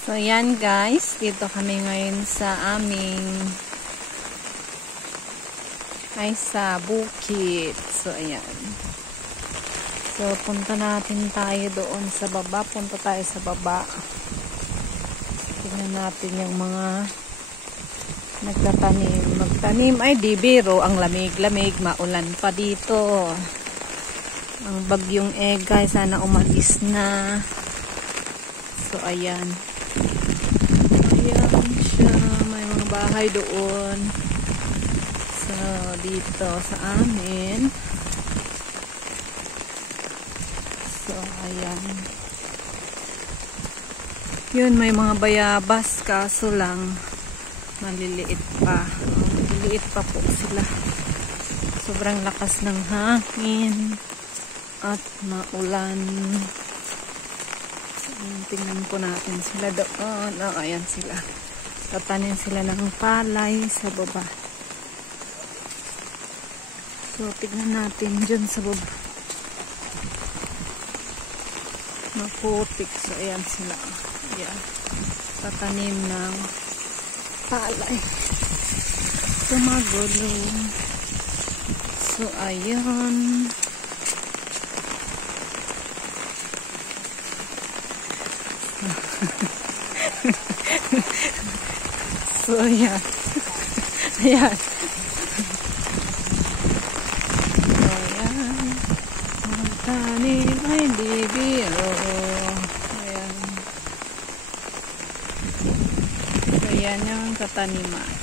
So, yan guys. Dito kami ngayon sa aming sa bukid. So, ayan. So, punta natin tayo doon sa baba. Punta tayo sa baba. Tingnan natin yung mga nagtatanim. Magtanim ay di biro. Ang lamig-lamig. Maulan pa dito. Ang bagyong Egay. Sana umalis na. So, ayan. Ayan siya. May mga bahay doon. So, dito sa amin. So, ayan. Yun, may mga bayabas. Kaso lang, maliliit pa. Maliliit pa po sila. Sobrang lakas ng hangin. At maulan. Tingnan po natin sila doon. Oh, ayan sila. Tatanim sila ng palay sa baba. So, tignan natin dyan sa baba. Maputik. So, ayan sila. Ayan. Tatanim ng palay. So, magulo. So, ayan. So, ayan. Ayan. So, ayan. Magtanim ay di biro. Ayan. So, ayan yung kataniman.